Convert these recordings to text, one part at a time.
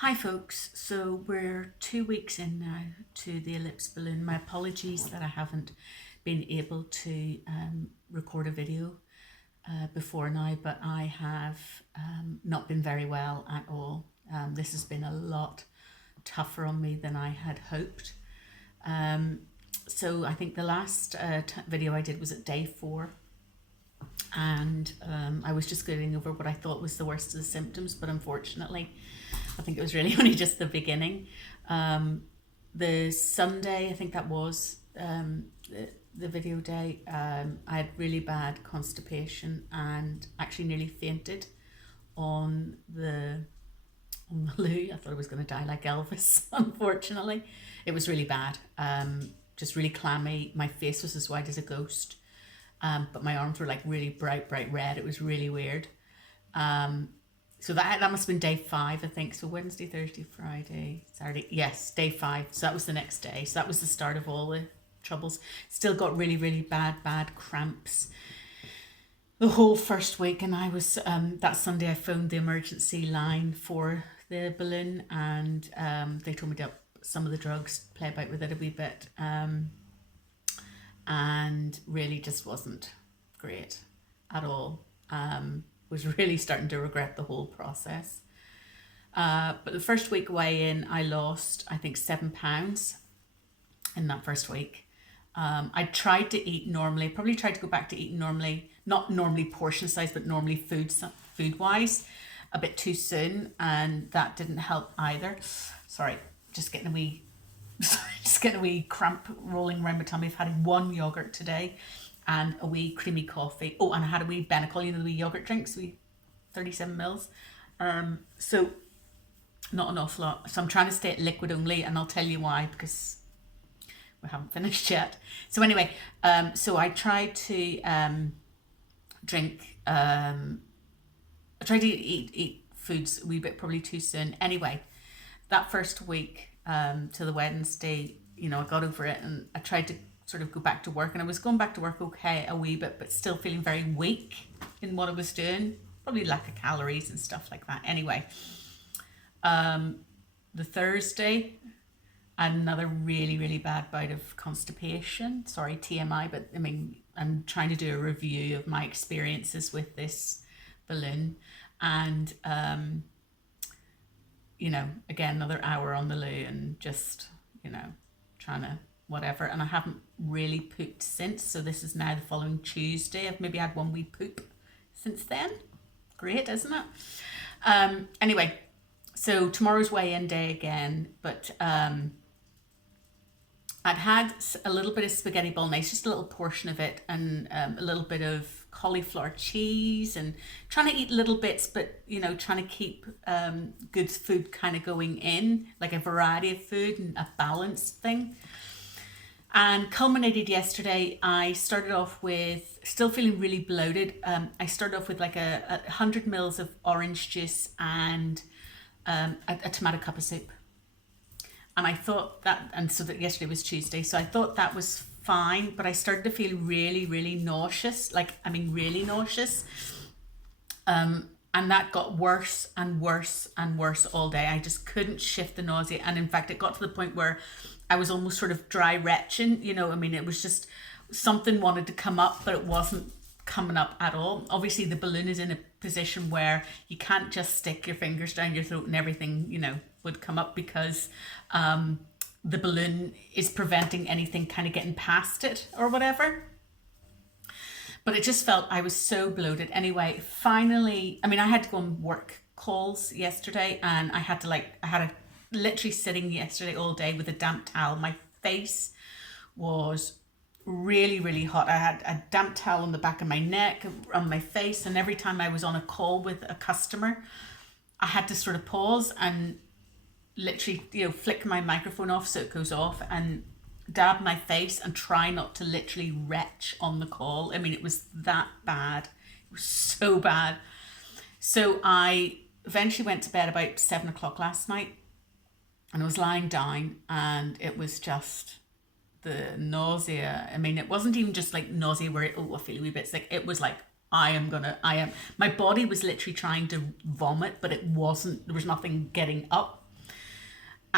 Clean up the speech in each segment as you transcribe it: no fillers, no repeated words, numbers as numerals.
Hi folks, so we're 2 weeks in now to the Elipse balloon. My apologies that I haven't been able to record a video before now, but I have not been very well at all. This has been a lot tougher on me than I had hoped. So I think the last video I did was at day 4, and I was just getting over what I thought was the worst of the symptoms, but unfortunately I think it was really only just the beginning. The Sunday, I think that was the video day, I had really bad constipation and actually nearly fainted on the loo. I thought I was going to die like Elvis, unfortunately. It was really bad, just really clammy. My face was as white as a ghost, but my arms were like really bright red. It was really weird. So that must have been day 5, I think. So Wednesday, Thursday, Friday, Saturday. Yes, day 5. So that was the next day. So that was the start of all the troubles. Still got really bad cramps the whole first week. And I was, that Sunday I phoned the emergency line for the balloon, and they told me to up some of the drugs, play about with it a wee bit. And really just wasn't great at all. Was really starting to regret the whole process. But the first week weigh-in, I lost, I think, 7 pounds in that first week. I tried to eat normally, probably tried to go back to eating normally, not normally portion size, but normally food-wise, a bit too soon, and that didn't help either. Sorry, just getting a wee cramp rolling around my tummy. I've had 1 yogurt today and a wee creamy coffee. Oh, and I had a wee Benecol, you know, the wee yogurt drinks, wee 37 mils. So not an awful lot. So I'm trying to stay at liquid only, and I'll tell you why, because we haven't finished yet. So anyway, so I tried to drink, I tried to eat foods a wee bit probably too soon. Anyway, that first week to the Wednesday, you know, I got over it, and I tried to sort of go back to work, and I was going back to work okay a wee bit, but still feeling very weak in what I was doing, probably lack of calories and stuff like that. Anyway, the Thursday, I had another really bad bout of constipation. Sorry, TMI, but I mean, I'm trying to do a review of my experiences with this balloon, and you know, again, another hour on the loo, and just, you know, trying to whatever, and I haven't really pooped since. So this is now the following Tuesday. I've maybe had 1 wee poop since then. Great, isn't it? Anyway, so tomorrow's weigh-in day again, but I'd had a little bit of spaghetti bolognese, just a little portion of it, and a little bit of cauliflower cheese, and trying to eat little bits, but, you know, trying to keep good food kind of going in, like a variety of food and a balanced thing. And culminated yesterday, I started off with, still feeling really bloated. I started off with like a 100 mils of orange juice and a tomato cup of soup. And I thought that, and so that yesterday was Tuesday, so I thought that was fine, but I started to feel really nauseous, like, I mean, really nauseous. And that got worse and worse all day. I just couldn't shift the nausea. And in fact, it got to the point where I was almost sort of dry retching, you know. I mean, it was just something wanted to come up, but it wasn't coming up at all. Obviously, the balloon is in a position where you can't just stick your fingers down your throat and everything, you know, would come up, because the balloon is preventing anything kind of getting past it or whatever. But it just felt I was so bloated. Anyway, finally, I mean, I had to go on work calls yesterday, and I had a literally sitting yesterday all day with a damp towel. My face was really hot. I had a damp towel on the back of my neck, on my face, and every time I was on a call with a customer, I had to sort of pause and literally, you know, flick my microphone off so it goes off, and dab my face and try not to literally retch on the call. I mean, it was that bad. It was so bad. So I eventually went to bed about 7 o'clock last night, and I was lying down, and it was just the nausea. I mean, it wasn't even just like nausea where I feel a wee bit sick. It was like, my body was literally trying to vomit, but it wasn't, there was nothing getting up.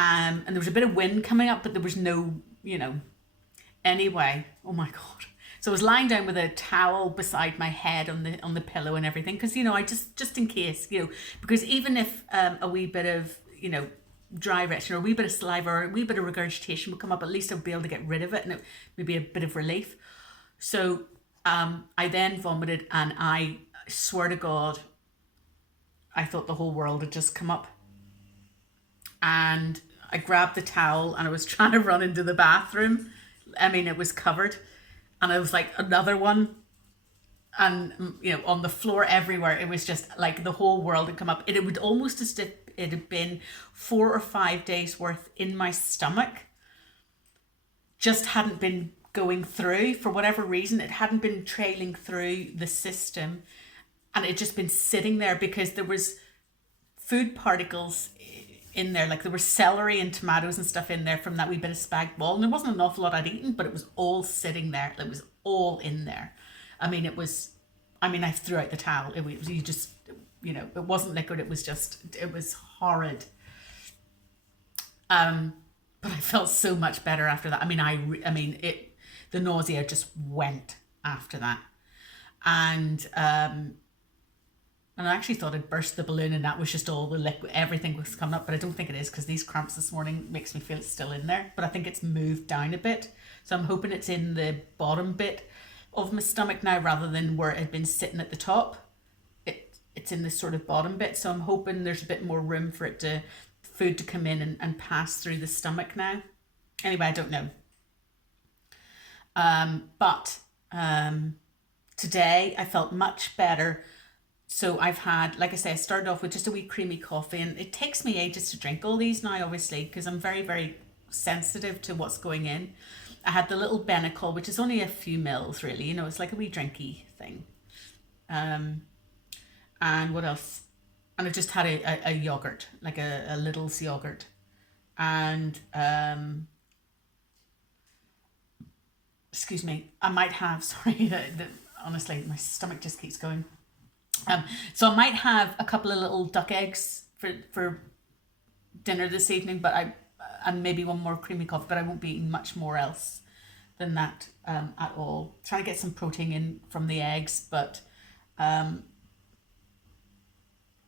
And there was a bit of wind coming up, but there was no, anyway, oh my God. So I was lying down with a towel beside my head on the pillow and everything, because I just in case, because even if a wee bit of dry retching or a wee bit of saliva or a wee bit of regurgitation would come up, at least I'll be able to get rid of it and it would be a bit of relief. So I then vomited, and I swear to God, I thought the whole world had just come up. And I grabbed the towel and I was trying to run into the bathroom. I mean, it was covered. And I was like, another one. And, on the floor everywhere, it was just like the whole world had come up. It would almost as if it had been 4 or 5 days worth in my stomach. Just hadn't been going through for whatever reason. It hadn't been trailing through the system. And it had just been sitting there because there was food particles in there, like there were celery and tomatoes and stuff in there from that wee bit of spag bol, and there wasn't an awful lot I'd eaten, but it was all sitting there. It was all in there. I I threw out the towel. It was, it wasn't liquid. It was horrid. But I felt so much better after that. The nausea just went after that, and I actually thought I'd burst the balloon and that was just all the liquid, everything was coming up, but I don't think it is, because these cramps this morning makes me feel it's still in there, but I think it's moved down a bit. So I'm hoping it's in the bottom bit of my stomach now rather than where it had been sitting at the top. It's in this sort of bottom bit. So I'm hoping there's a bit more room for food to come in and pass through the stomach now. Anyway, I don't know. But today I felt much better. So I've had, like I say, I started off with just a wee creamy coffee, and it takes me ages to drink all these now, obviously, because I'm very, very sensitive to what's going in. I had the little Benecol, which is only a few mils, really. It's like a wee drinky thing. And what else? And I just had a yogurt, like a Lidl's yogurt. And, excuse me, I might have, sorry, honestly, my stomach just keeps going. So I might have a couple of little duck eggs for dinner this evening, and maybe one more creamy coffee, but I won't be eating much more else than that at all. Trying to get some protein in from the eggs, but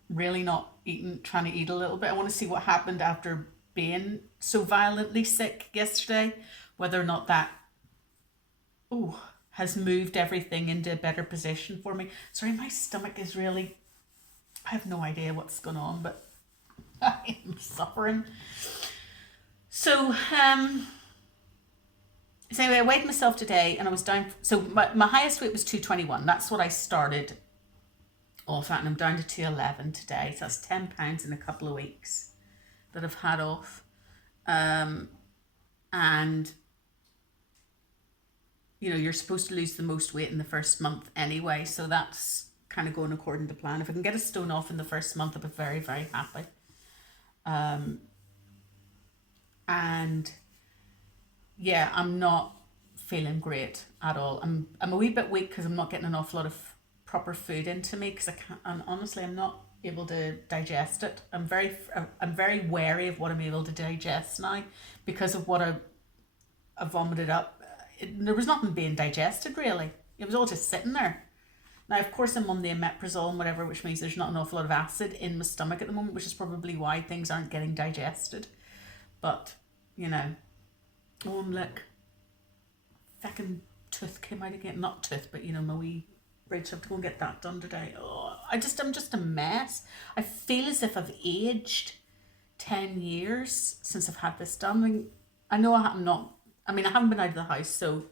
really not trying to eat a little bit. I want to see what happened after being so violently sick yesterday, whether or not that has moved everything into a better position for me. Sorry, my stomach is really, I have no idea what's going on, but I am suffering. So, anyway, I weighed myself today and I was down, so my highest weight was 221. That's what I started off at, and I'm down to 211 today. So that's 10 pounds in a couple of weeks that I've had off. And you're supposed to lose the most weight in the first month anyway, so that's kind of going according to plan. If I can get a stone off in the first month, I'll be very, very happy. And yeah, I'm not feeling great at all. I'm a wee bit weak because I'm not getting an awful lot of proper food into me, because I can't, and honestly, I'm not able to digest it. I'm very wary of what I'm able to digest now because of what I vomited up. There was nothing being digested, really. It was all just sitting there. Now, of course, I'm on the omeprazole and whatever, which means there's not an awful lot of acid in my stomach at the moment, which is probably why things aren't getting digested. But, look, fucking tooth came out again. Not tooth, but, my wee bridge. I have to go and get that done today. I'm just a mess. I feel as if I've aged 10 years since I've had this done. I know I haven't been out of the house, so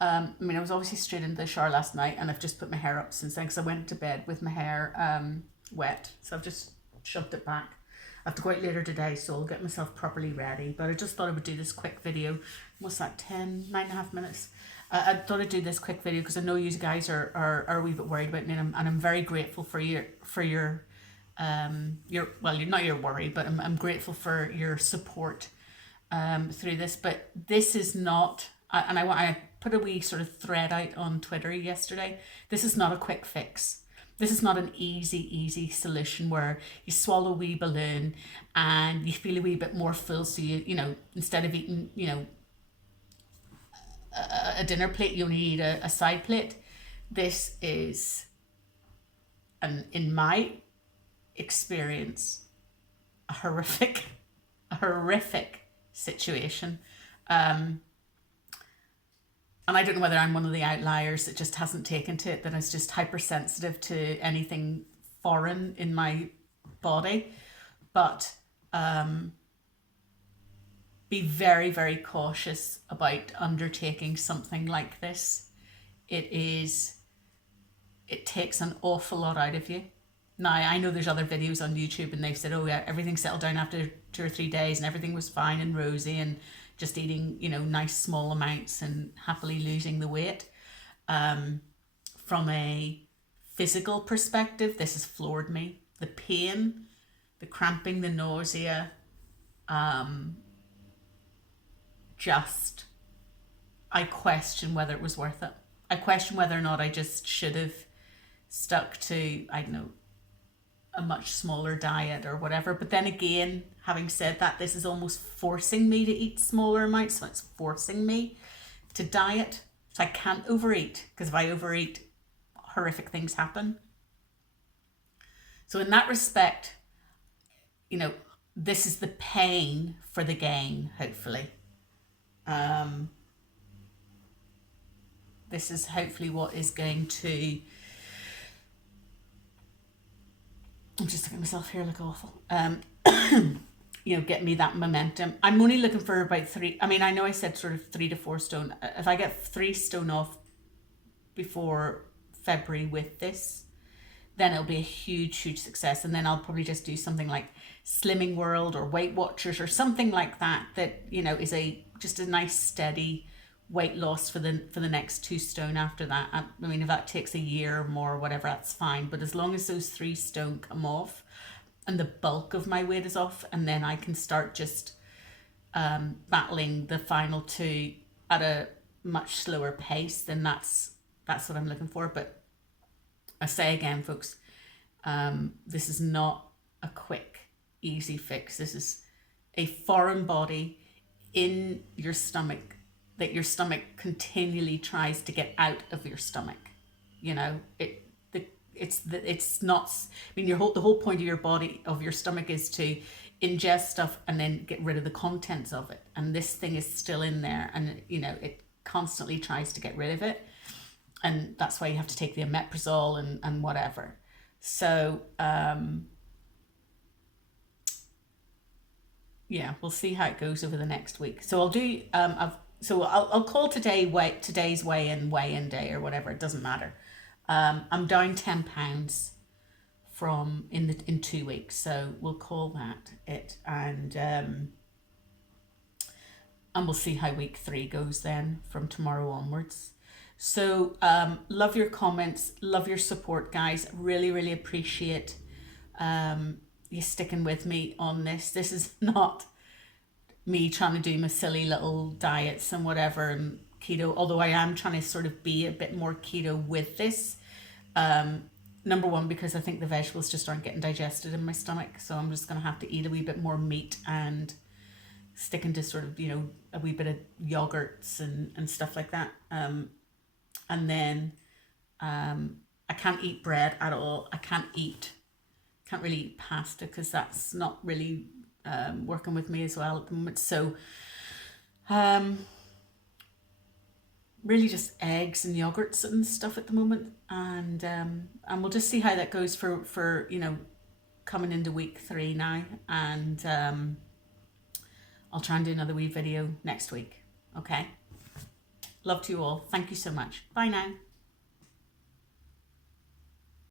I was obviously straight into the shower last night, and I've just put my hair up since then because I went to bed with my hair wet, so I've just shoved it back. I have to go out later today, so I'll get myself properly ready, but I just thought I would do this quick video. What's that, 9.5 minutes? I thought I'd do this quick video because I know you guys are a wee bit worried about me, and I'm very grateful for your well, you're not your worry, but I'm grateful for your support through this. But this is not, and I put a wee sort of thread out on Twitter yesterday. This is not a quick fix. This is not an easy solution where you swallow a wee balloon and you feel a wee bit more full. So you know, instead of eating, you know, a dinner plate, you only eat a side plate. This is, and in my experience, a horrific situation. And I don't know whether I'm one of the outliers that just hasn't taken to it, that is just hypersensitive to anything foreign in my body. But be very cautious about undertaking something like this. It takes an awful lot out of you. Now, I know there's other videos on YouTube and they've said, oh yeah, everything settled down after 2 or 3 days and everything was fine and rosy and just eating, you know, nice small amounts and happily losing the weight. From a physical perspective, this has floored me. The pain, the cramping, the nausea, just, I question whether it was worth it. I question whether or not I just should have stuck to, I don't know, a much smaller diet or whatever. But then again, having said that, this is almost forcing me to eat smaller amounts. So it's forcing me to diet. So I can't overeat, because if I overeat, horrific things happen. So in that respect, you know, this is the pain for the gain, hopefully. This is hopefully what is going to, I'm just looking at myself here, look awful. You know, get me that momentum. I'm only looking for about 3. I mean, I know I said sort of 3 to 4 stone. If I get 3 stone off before February with this, then it'll be a huge success. And then I'll probably just do something like Slimming World or Weight Watchers or something like that, that, you know, is just a nice steady weight loss for the next 2 stone after that. I mean, if that takes a year or more or whatever, that's fine. But as long as those 3 stone come off and the bulk of my weight is off, and then I can start just battling the final 2 at a much slower pace, then that's what I'm looking for. But I say again, folks, this is not a quick, easy fix. This is a foreign body in your stomach that your stomach continually tries to get out of your stomach. You know, it's not, I mean, the whole point of your body, of your stomach, is to ingest stuff and then get rid of the contents of it. And this thing is still in there, and, you know, it constantly tries to get rid of it. And that's why you have to take the omeprazole and whatever. So, yeah, we'll see how it goes over the next week. So I'll do, I'll call today's weigh-in day or whatever. It doesn't matter. I'm down 10 pounds in 2 weeks, so we'll call that it, and we'll see how week 3 goes then from tomorrow onwards. So love your comments, love your support, guys. Really appreciate you sticking with me on this. This is not me trying to do my silly little diets and whatever and keto, although I am trying to sort of be a bit more keto with this. Number one, because I think the vegetables just aren't getting digested in my stomach, so I'm just going to have to eat a wee bit more meat and sticking to sort of, you know, a wee bit of yogurts and stuff like that. And then I can't eat bread at all. I can't really eat pasta, because that's not really working with me as well at the moment. So really just eggs and yogurts and stuff at the moment, and we'll just see how that goes for you know, coming into week 3 now, and I'll try and do another wee video next week. Okay, love to you all. Thank you so much. Bye now.